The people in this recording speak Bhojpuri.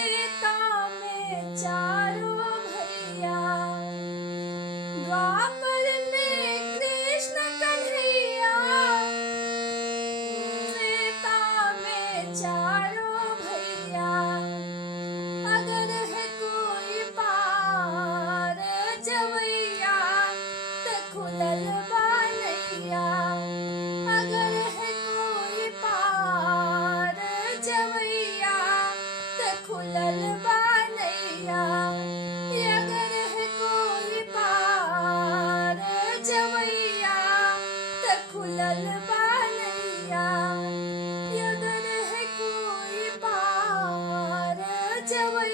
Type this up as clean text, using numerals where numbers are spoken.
त्रेता में चारों भैया, द्वापर में कृष्ण कन्हैया, त्रेता में चारों भैया। अगर है कोई पार जवैया त खुलल बा नैया, अगर है कोई पार जवैया त खुलल बा नैया, अगर है कोई पार जवैया त खुलल बा नैया, अगर है कोई पार जवैया।